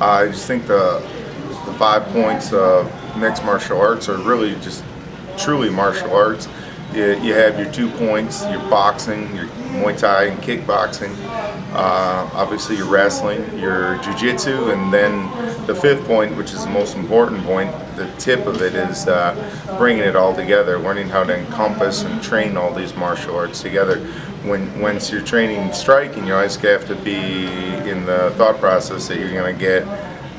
I just think the 5 points of mixed martial arts are really just truly martial arts. You have your 2 points, your boxing, your Muay Thai and kickboxing, obviously your wrestling, your jiu-jitsu, and then the fifth point, which is the most important point, the tip of it is bringing it all together, learning how to encompass and train all these martial arts together. Once you're training striking, you always have to be in the thought process that you're going to get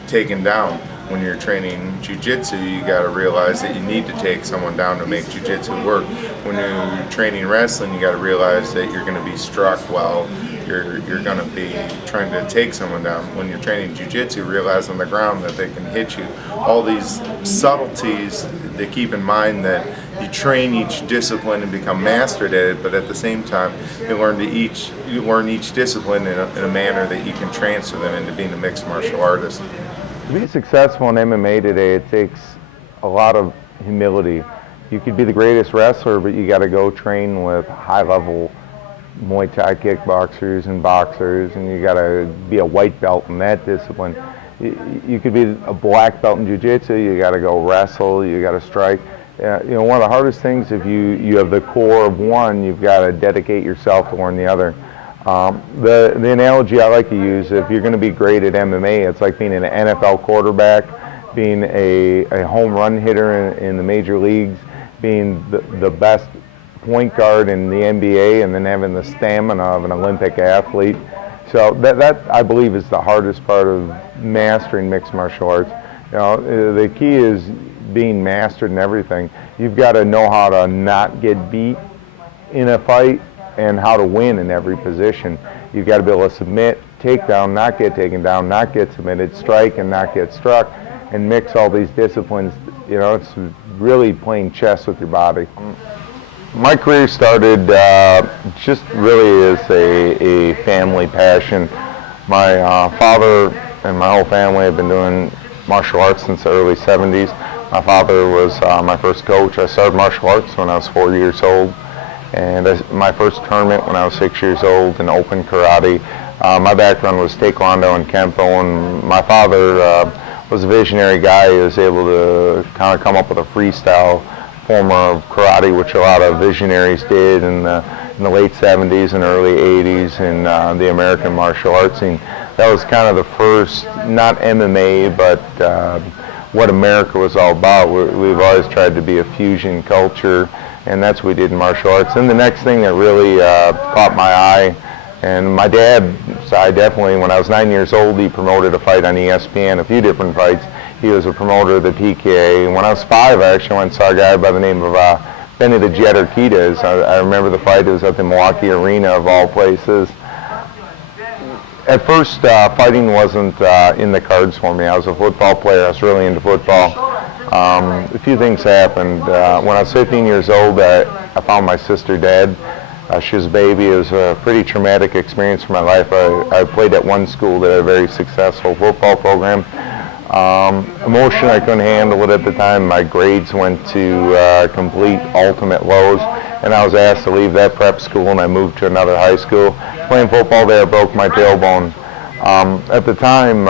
taken down. When you're training jiu-jitsu, you got to realize that you need to take someone down to make jiu-jitsu work. When you're training wrestling, you got to realize that you're going to be struck while you're going to be trying to take someone down. When you're training jiu-jitsu, realize on the ground that they can hit you. All these subtleties to keep in mind, that you train each discipline and become mastered at it, but at the same time, you learn each discipline in a manner that you can transfer them into being a mixed martial artist. To be successful in MMA today, it takes a lot of humility. You could be the greatest wrestler, but you got to go train with high-level Muay Thai kickboxers and boxers, and you got to be a white belt in that discipline. You could be a black belt in jiu-jitsu, you got to go wrestle, you got to strike. One of the hardest things, if you have the core of one, you've got to dedicate yourself to learn the other. The analogy I like to use, if you're going to be great at MMA, it's like being an NFL quarterback, being a home run hitter in the major leagues, being the best point guard in the NBA, and then having the stamina of an Olympic athlete. So that I believe is the hardest part of mastering mixed martial arts. The key is being mastered in everything. You've got to know how to not get beat in a fight, and how to win in every position. You've got to be able to submit, take down, not get taken down, not get submitted, strike and not get struck, and mix all these disciplines. It's really playing chess with your body. My career started just really as a family passion. My father and my whole family have been doing martial arts since the early 70s. My father was my first coach. I started martial arts when I was 4 years old. And my first tournament when I was 6 years old in open karate. My background was taekwondo and kempo, and my father was a visionary guy. He was able to kind of come up with a freestyle form of karate, which a lot of visionaries did in the late 70s and early 80s in the American martial arts scene. That was kind of the first, not MMA, but what America was all about. We've always tried to be a fusion culture, and that's what we did in martial arts. And the next thing that really caught my eye, and my dad, I definitely, when I was 9 years old, he promoted a fight on ESPN, a few different fights. He was a promoter of the PKA. And when I was 5, I actually went and saw a guy by the name of Benny the Jet Urquidez. I remember the fight. It was at the Milwaukee Arena, of all places. At first, fighting wasn't in the cards for me. I was a football player. I was really into football. A few things happened. When I was 15 years old, I found my sister dead. She was a baby. It was a pretty traumatic experience for my life. I played at one school that had a very successful football program. Emotionally, I couldn't handle it at the time. My grades went to complete ultimate lows, and I was asked to leave that prep school, and I moved to another high school. Playing football there, I broke my tailbone. At the time,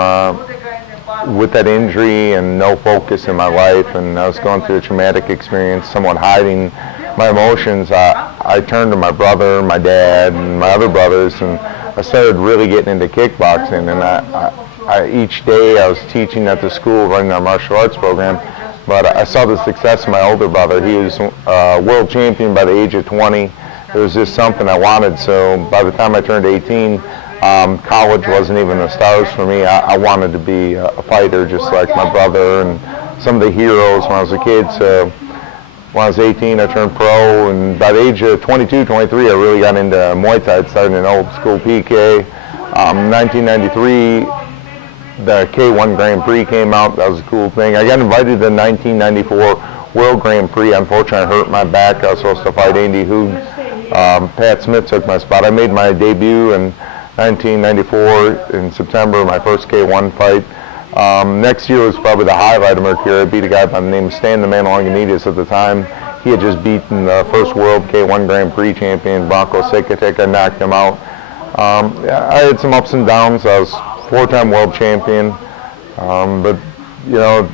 with that injury and no focus in my life, and I was going through a traumatic experience, somewhat hiding my emotions, I turned to my brother, my dad, and my other brothers, and I started really getting into kickboxing. And each day I was teaching at the school, running our martial arts program, but I saw the success of my older brother. He was world champion by the age of 20. It was just something I wanted, so by the time I turned 18, college wasn't even the stars for me. I wanted to be a fighter just like my brother and some of the heroes when I was a kid. So when I was 18, I turned pro, and by the age of 22, 23, I really got into Muay Thai. I started in old school PK. 1993, the K1 Grand Prix came out. That was a cool thing. I got invited to the 1994 World Grand Prix. Unfortunately, I hurt my back. I was supposed to fight Andy Hoogs. Pat Smith took my spot. I made my debut in 1994 in September, my first K1 fight. Next year was probably the highlight of my career. I beat a guy by the name of Stan the Man Longanides at the time. He had just beaten the first World K1 Grand Prix champion, Bronco Sikatic. I knocked him out. I had some ups and downs. I was 4-time world champion. But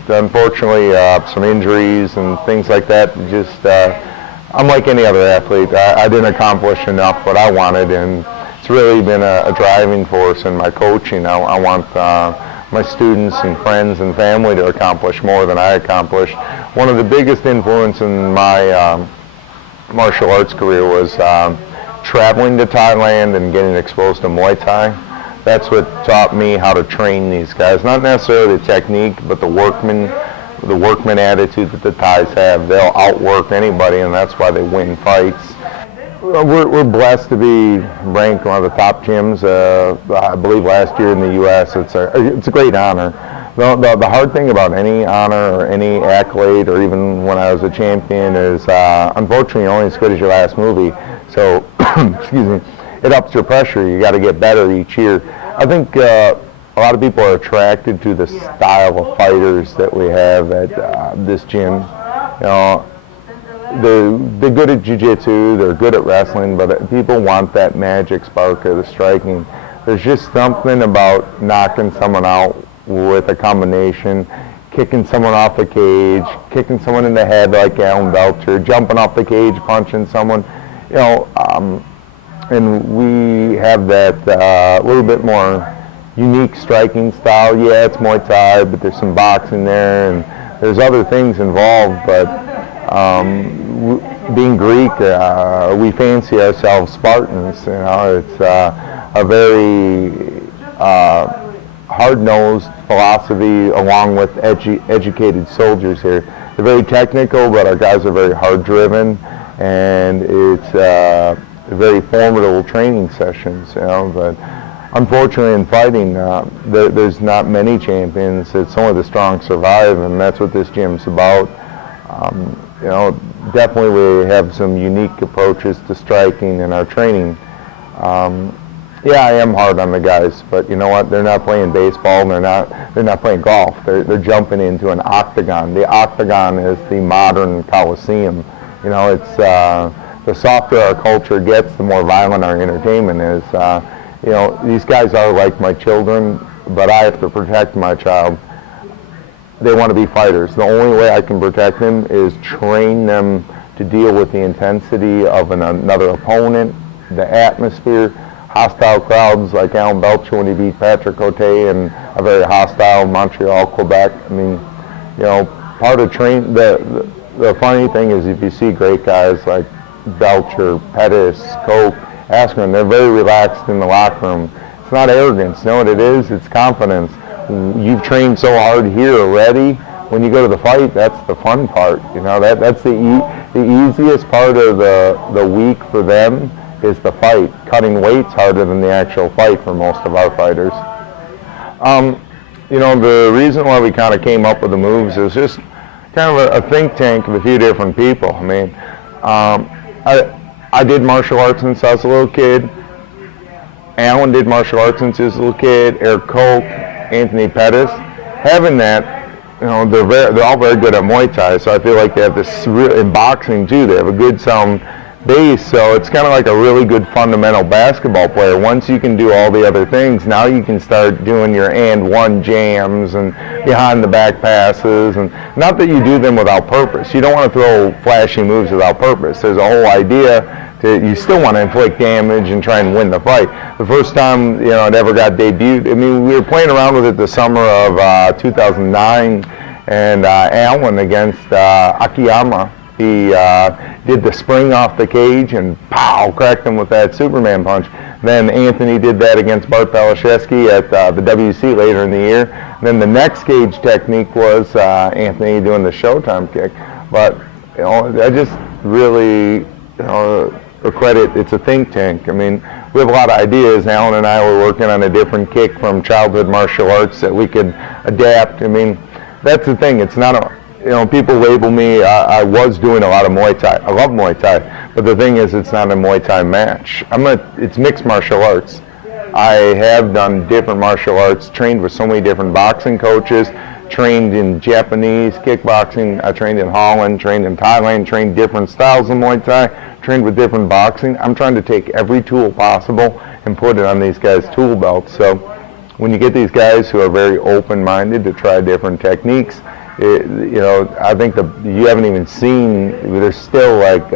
unfortunately, some injuries and things like that. Just I'm like any other athlete. I didn't accomplish enough what I wanted, and it's really been a driving force in my coaching. I want my students and friends and family to accomplish more than I accomplished. One of the biggest influence in my martial arts career was traveling to Thailand and getting exposed to Muay Thai. That's what taught me how to train these guys. Not necessarily the technique, but the workman attitude that the Thais have. They'll outwork anybody, and that's why they win fights. We're blessed to be ranked one of the top gyms. I believe last year in the U.S. It's a great honor. The hard thing about any honor or any accolade, or even when I was a champion, is unfortunately you're only as good as your last movie. So, excuse me, it ups your pressure. You got to get better each year. I think a lot of people are attracted to the style of fighters that we have at this gym. They're good at jiu-jitsu, they're good at wrestling, but people want that magic spark of the striking. There's just something about knocking someone out with a combination, kicking someone off the cage, kicking someone in the head like Alan Belcher, jumping off the cage, punching someone, and we have that little bit more unique striking style. Yeah, it's Muay Thai, but there's some boxing there, and there's other things involved, but being Greek, we fancy ourselves Spartans. It's a very hard-nosed philosophy, along with educated soldiers here. They're very technical, but our guys are very hard-driven, and it's very formidable training sessions. But unfortunately, in fighting, there's not many champions. It's only the strong survive, and that's what this gym's about. Definitely we have some unique approaches to striking in our training. Yeah, I am hard on the guys, but you know what? They're not playing baseball, and they're not playing golf. They're jumping into an octagon. The octagon is the modern coliseum. It's the softer our culture gets, the more violent our entertainment is. These guys are like my children, but I have to protect my child. They want to be fighters. The only way I can protect them is train them to deal with the intensity of another opponent, the atmosphere, hostile crowds like Alan Belcher when he beat Patrick Cote in a very hostile Montreal, Quebec. Part of the funny thing is if you see great guys like Belcher, Pettis, Cope, Askren, they're very relaxed in the locker room. It's not arrogance. You know what it is? It's confidence. You've trained so hard here already. When you go to the fight, that's the fun part. That's the easiest part of the week for them is the fight. Cutting weight's harder than the actual fight for most of our fighters. The reason why we kind of came up with the moves is just kind of a think tank of a few different people. I did martial arts since I was a little kid. Alan did martial arts since he was a little kid. Eric Koch, Anthony Pettis. Having that, they're all very good at Muay Thai, so I feel like they have this in boxing too. They have a good sound base, so it's kind of like a really good fundamental basketball player. Once you can do all the other things, now you can start doing your and one jams and behind the back passes, and not that you do them without purpose. You don't want to throw flashy moves without purpose. There's a whole idea. You still want to inflict damage and try and win the fight. The first time it ever got debuted, we were playing around with it the summer of 2009, and Alan against Akiyama, he did the spring off the cage and pow, cracked him with that Superman punch. Then Anthony did that against Bart Balashevsky at the WC later in the year. And then the next cage technique was Anthony doing the Showtime kick. But I just really credit, it's a think tank. We have a lot of ideas. Alan and I were working on a different kick from childhood martial arts that we could adapt. That's the thing. It's not people label me, I was doing a lot of Muay Thai. I love Muay Thai. But the thing is, it's not a Muay Thai match. It's mixed martial arts. I have done different martial arts, trained with so many different boxing coaches, trained in Japanese kickboxing. I trained in Holland, trained in Thailand, trained different styles of Muay Thai, trained with different boxing. I'm trying to take every tool possible and put it on these guys' tool belts. So when you get these guys who are very open-minded to try different techniques, I think you haven't even seen, there's still like,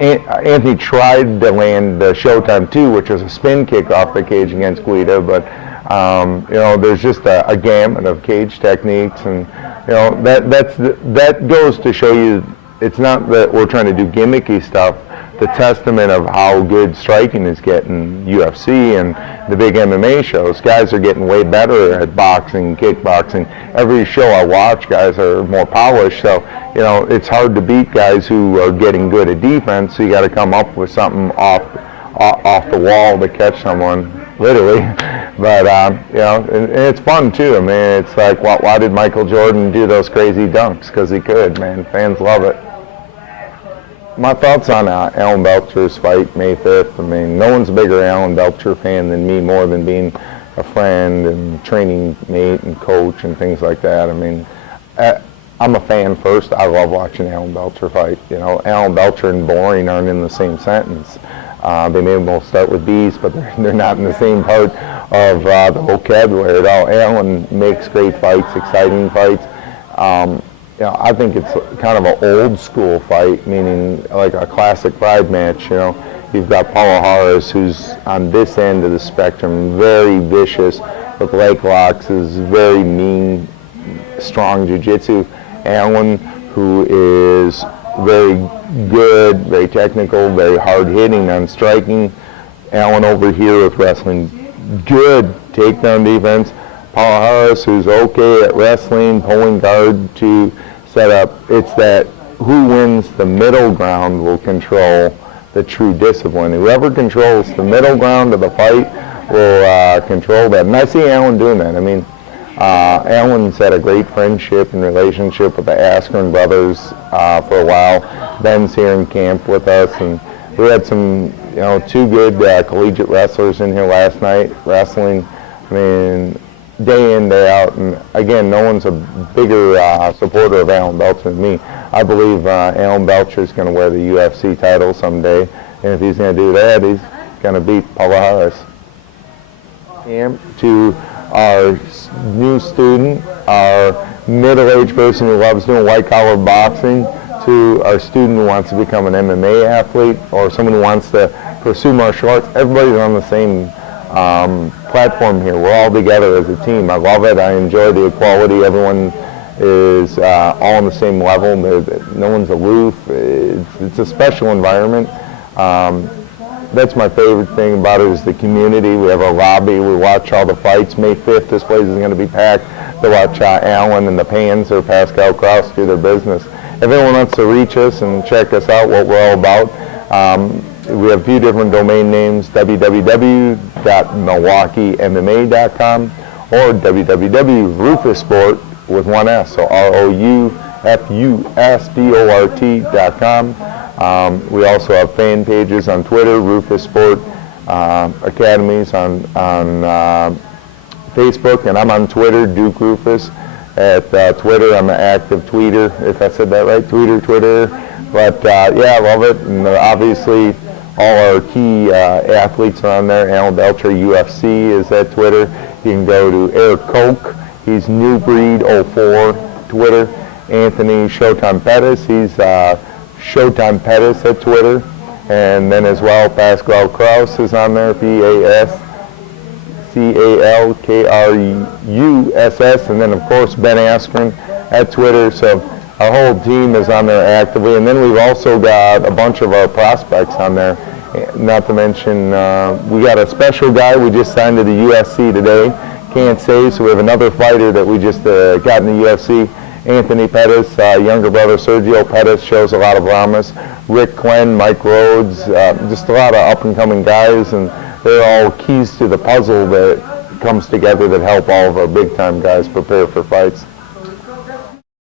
Anthony tried to land Showtime 2, which was a spin kick off the cage against Guida, but there's just a gamut of cage techniques, and that goes to show you it's not that we're trying to do gimmicky stuff. The testament of how good striking is getting UFC and the big MMA shows. Guys are getting way better at boxing, kickboxing. Every show I watch, guys are more polished. So, it's hard to beat guys who are getting good at defense. So you got to come up with something off the wall to catch someone, literally. But and it's fun too. I mean, it's like, why did Michael Jordan do those crazy dunks? Because he could, man. Fans love it. My thoughts on Alan Belcher's fight May 5th. I mean, no one's a bigger Alan Belcher fan than me, more than being a friend and training mate and coach and things like that. I mean, I'm a fan first. I love watching Alan Belcher fight. Alan Belcher and boring aren't in the same sentence. They may both start with B's, but they're not in the same part of the vocabulary at all. Alan makes great fights, exciting fights. I think it's kind of an old school fight, meaning like a classic pride match. You've got Paula Harris, who's on this end of the spectrum, very vicious with leg locks, is very mean, strong jiu-jitsu. Alan, who is very good, very technical, very hard-hitting on striking. Alan over here with wrestling, good takedown defense. Paula Harris, who's okay at wrestling, pulling guard to set up. It's that who wins the middle ground will control the true discipline. Whoever controls the middle ground of the fight will control that. And I see Alan doing that. I mean, Alan's had a great friendship and relationship with the Askren brothers for a while. Ben's here in camp with us, and we had some, two good collegiate wrestlers in here last night wrestling. I mean, day in, day out, and again, no one's a bigger supporter of Alan Belcher than me. I believe Alan Belcher is going to wear the UFC title someday, and if he's going to do that, he's going to beat Paula Harris. To our new student, our middle-aged person who loves doing white-collar boxing, to our student who wants to become an MMA athlete, or someone who wants to pursue martial arts, everybody's on the same platform here. We're all together as a team. I love it. I enjoy the equality. Everyone is all on the same level. No one's aloof. It's a special environment. That's my favorite thing about it, is the community. We have a lobby. We watch all the fights. May 5th, this place is going to be packed to watch Alan and the Pans or Pascal Kraus do their business. If anyone wants to reach us and check us out, what we're all about, we have a few different domain names: www.milwaukeemma.com or www.roufussport with one S, so ROUFUSPORT.com. We also have fan pages on Twitter, Roufus Sport Academies on Facebook, and I'm on Twitter, Duke Roufus. At Twitter, I'm an active tweeter, if I said that right, Twitter. But yeah, I love it, and obviously all our key athletes are on there. Alan Belcher, UFC, is at Twitter. You can go to Eric Koch, he's New Breed 04 Twitter. Anthony Showtime Pettis, he's Showtime Pettis at Twitter. And then as well, Pascal Kraus is on there, PASCALKRUSS. And then of course Ben Askren at Twitter. So our whole team is on there actively. And then we've also got a bunch of our prospects on there. Not to mention, we got a special guy we just signed to the UFC today. Can't say, so we have another fighter that we just got in the UFC. Anthony Pettis, younger brother Sergio Pettis, shows a lot of promise. Rick Quinn, Mike Rhodes, just a lot of up-and-coming guys, and they're all keys to the puzzle that comes together that help all of our big-time guys prepare for fights.